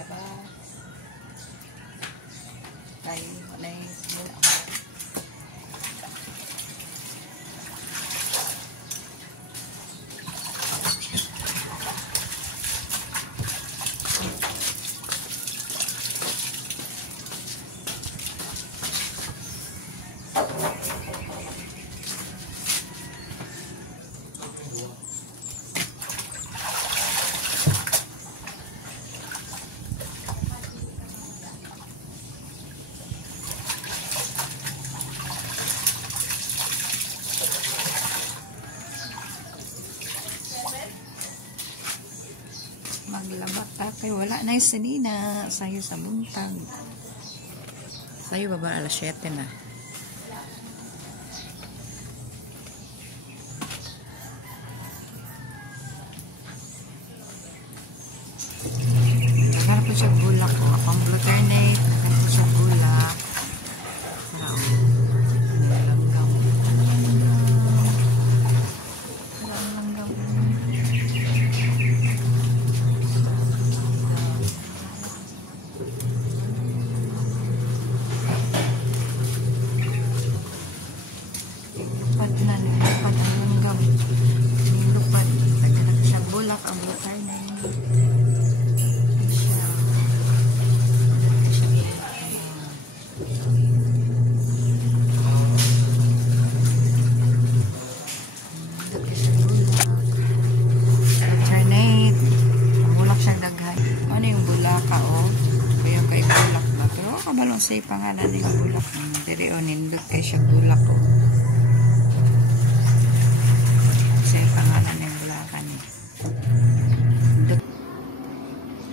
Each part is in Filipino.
labas. Kay walay simula. Maglaba ka kay wala na yung sanina sayo sa buntag sayo baba alas 7 na naghanap ko siya bulak ko akong glutamate naghanap ko siya bulak kabalong say pangalan ng bulak diri o nindot kay siya bulak o say pangalan ng bulakan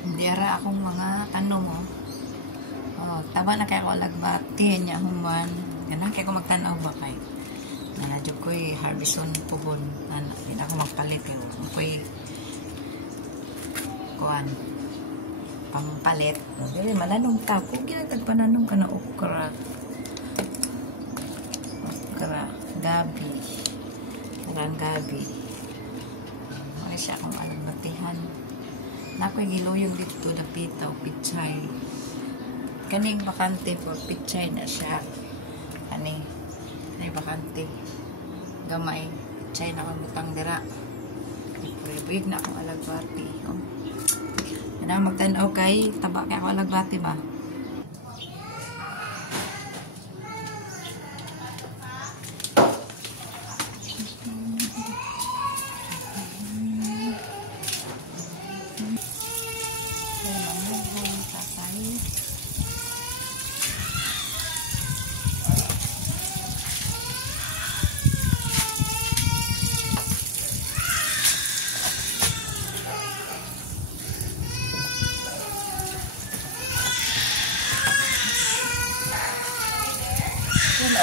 hindi ara akong mga tanong tama na kaya ko alagbati niya human ganang kaya ko magtanaw ba kay nanadyo ko'y harbison pubon hindi na ako magpalit ko'y kuhan pampalit. Dili mananong ta kung ginatag pananong ka na okra. Okra, gabi. Karang gabi. Wala siya akong alagbatihan. Nakoy giluyong dito na pita o pichay. Kaning bakante po pichay na siya. Kaning bakante. Gamay. Pichay na akong butang dira. Buyog na akong alagbati. Na magtanaw kay taba kay ako alagbati ba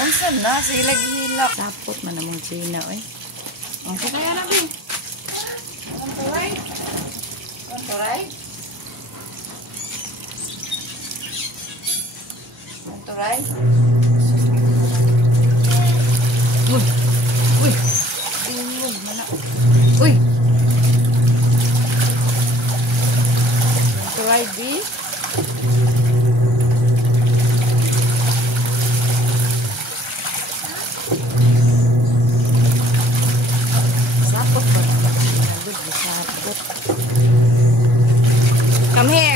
unsan na sila gihilak tapot man namong China oy ang kaya na bi konturay uy mana uy konturay bi Come here.